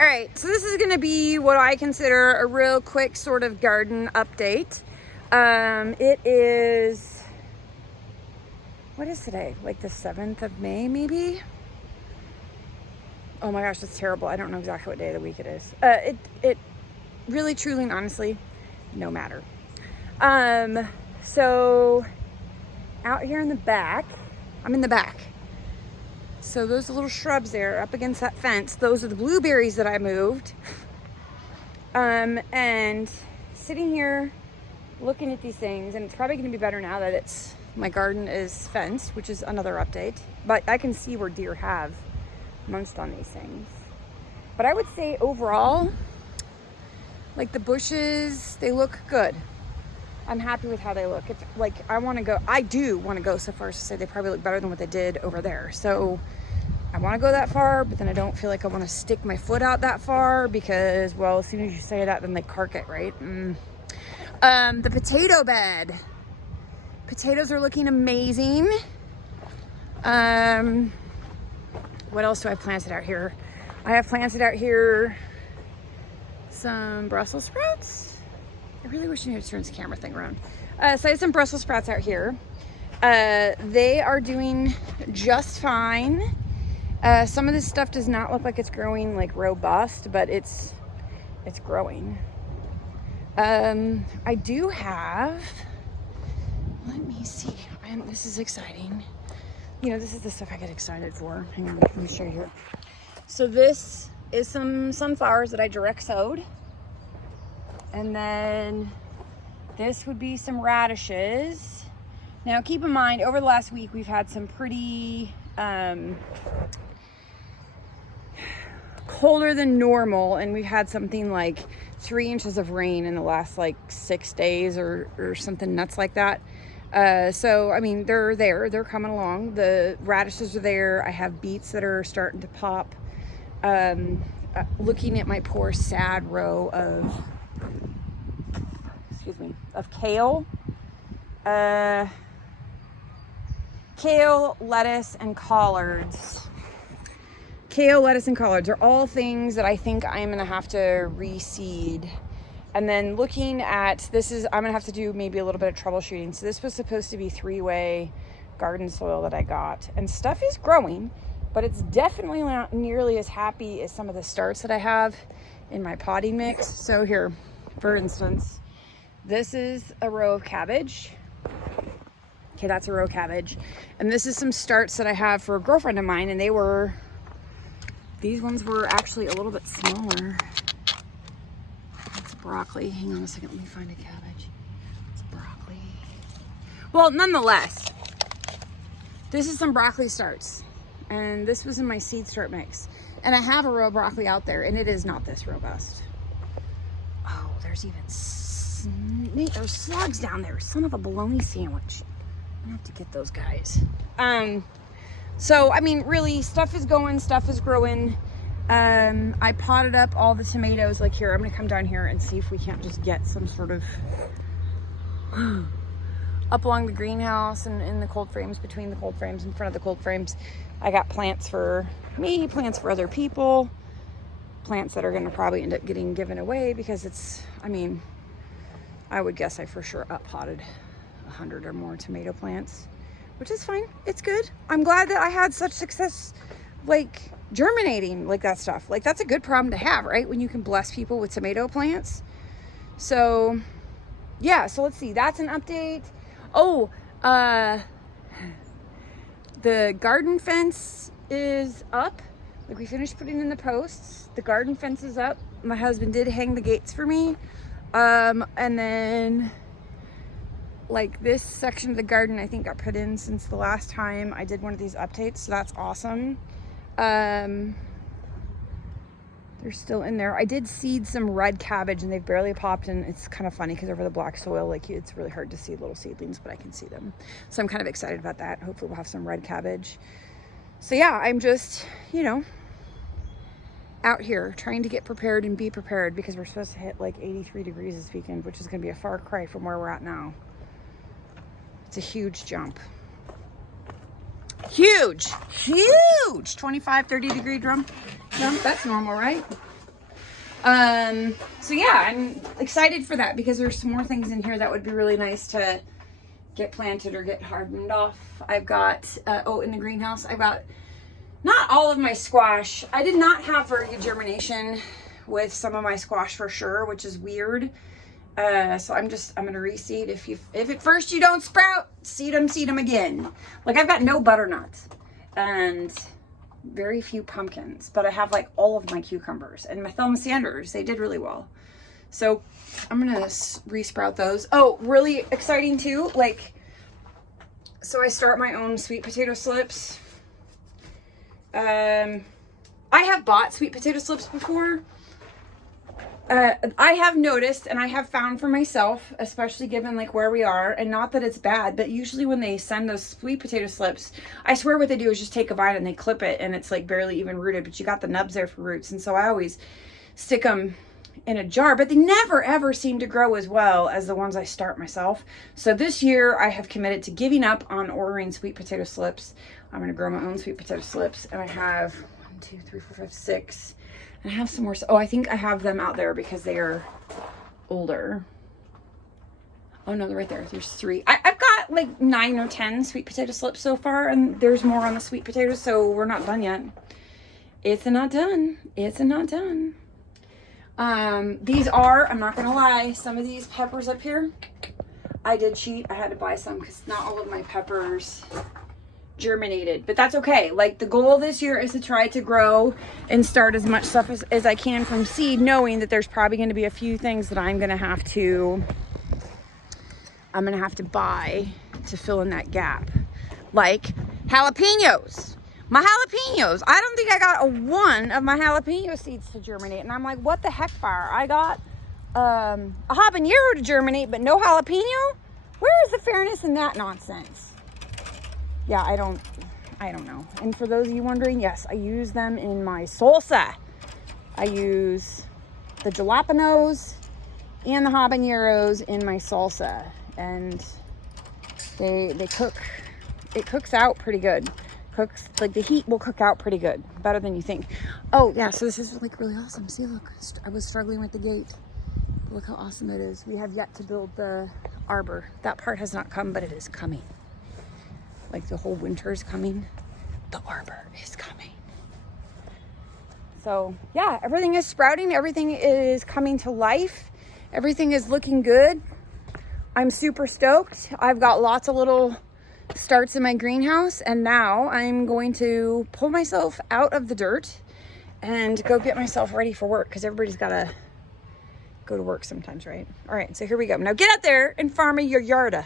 All right, so this is gonna be what I consider a real quick sort of garden update. It is, what is today? Like the 7th of May, maybe? Oh my gosh, that's terrible. I don't know exactly what day of the week it is. It really, truly, and honestly, no matter. So out here in the back, I'm in the back. So those little shrubs there up against that fence, those are the blueberries that I moved. And sitting here looking at these things, and it's probably gonna be better now that my garden is fenced, which is another update, but I can see where deer have munched on these things. But I would say overall, like the bushes, they look good. I'm happy with how they look. It's like, I do want to go so far as to say they probably look better than what they did over there. So I want to go that far, but then I don't feel like I want to stick my foot out that far because, well, as soon as you say that, then they cark it, right? The potato bed. Potatoes are looking amazing. What else do I have planted out here? I have planted out here some Brussel sprouts. I really wish I knew to turn this camera thing around. So I have some Brussel sprouts out here. They are doing just fine. Some of this stuff does not look like it's growing like robust, but it's growing. I do have, let me see, this is exciting. You know, this is the stuff I get excited for. Hang on, let me show you here. So this is some sunflowers that I direct sowed. And then this would be some radishes. Now keep in mind, over the last week, we've had some pretty colder than normal. And we've had something like 3 inches of rain in the last like 6 days or something nuts like that. So, I mean, they're there, they're coming along. The radishes are there. I have beets that are starting to pop. Looking at my poor sad row of, of kale, lettuce, and collards. Kale, lettuce, and collards are all things that I think I'm gonna have to reseed. And then looking at, I'm gonna have to do maybe a little bit of troubleshooting. So this was supposed to be 3-way garden soil that I got, and stuff is growing, but it's definitely not nearly as happy as some of the starts that I have in my potting mix. So here, for instance, this is a row of cabbage. Okay, that's a row of cabbage. And this is some starts that I have for a girlfriend of mine, and these ones were actually a little bit smaller. That's broccoli. Hang on a second, let me find a cabbage. It's broccoli. Well, nonetheless, this is some broccoli starts. And this was in my seed start mix. And I have a row of broccoli out there, and it is not this robust. Oh, there's even there's slugs down there. Son of a bologna sandwich. I'm gonna have to get those guys. So, I mean, really, stuff is going, stuff is growing. I potted up all the tomatoes. Like here, I'm gonna come down here and see if we can't just get some sort of up along the greenhouse and in the cold frames, between the cold frames, in front of the cold frames. I got plants for me, plants for other people, plants that are gonna probably end up getting given away because I would guess I for sure up potted 100 or more tomato plants, which is fine. It's good. I'm glad that I had such success, like germinating like that stuff. Like that's a good problem to have, right? When you can bless people with tomato plants. So yeah, so let's see. That's an update. Oh, the garden fence is up. Like we finished putting in the posts. The garden fence is up. My husband did hang the gates for me. And then like this section of the garden I think got put in since the last time I did one of these updates, so that's awesome. They're still in there. I did seed some red cabbage and they've barely popped, and it's kind of funny because over the black soil, like it's really hard to see little seedlings, but I can see them. So I'm kind of excited about that. Hopefully we'll have some red cabbage. So yeah, I'm just, out here trying to get prepared and be prepared because we're supposed to hit like 83 degrees this weekend, which is going to be a far cry from where we're at now. It's a huge jump. Huge 25, 30 degree jump. That's normal, right? So yeah, I'm excited for that because there's some more things in here that would be really nice to get planted or get hardened off. I've got, in the greenhouse, I've got not all of my squash. I did not have very good germination with some of my squash for sure, which is weird. So I'm going to reseed. If at first you don't sprout, seed them again. Like I've got no butternuts and very few pumpkins, but I have like all of my cucumbers and my Thelma Sanders. They did really well. So I'm going to re-sprout those. Oh, really exciting too. Like, so I start my own sweet potato slips. I have bought sweet potato slips before. I have noticed and I have found for myself, especially given like where we are, and not that it's bad, but usually when they send those sweet potato slips, I swear what they do is just take a vine and they clip it and it's like barely even rooted, but you got the nubs there for roots. And so I always stick them in a jar, but they never ever seem to grow as well as the ones I start myself. So this year I have committed to giving up on ordering sweet potato slips. I'm going to grow my own sweet potato slips, and I have 1, 2, 3, 4, 5, 6. And I have some more. Oh, I think I have them out there because they are older. Oh no, they're right there. There's 3. I've got like 9 or 10 sweet potato slips so far, and there's more on the sweet potatoes, so we're not done yet. It's not done. It's not done. These are, I'm not gonna lie, some of these peppers up here, I did cheat. I had to buy some because not all of my peppers germinated, but that's okay. Like the goal this year is to try to grow and start as much stuff as I can from seed, knowing that there's probably going to be a few things that I'm going to have to buy to fill in that gap, like jalapenos. My jalapenos, I don't think I got one of my jalapeno seeds to germinate, and I'm like, what the heck, fire? I got a habanero to germinate, but no jalapeno. Where is the fairness in that nonsense? Yeah, I don't know. And for those of you wondering, yes, I use them in my salsa. I use the jalapenos and the habaneros in my salsa, and they cook. It cooks out pretty good. Cooks, like the heat will cook out pretty good, better than you think. Oh yeah, so this is like really awesome. See, look, I was struggling with the gate. Look how awesome it is. We have yet to build the arbor. That part has not come, but it is coming. Like the whole winter is coming. The arbor is coming. So yeah, everything is sprouting. Everything is coming to life. Everything is looking good. I'm super stoked. I've got lots of little starts in my greenhouse, and now I'm going to pull myself out of the dirt and go get myself ready for work, because everybody's got to go to work sometimes, right? All right, so here we go. Now get out there and farm your yarda.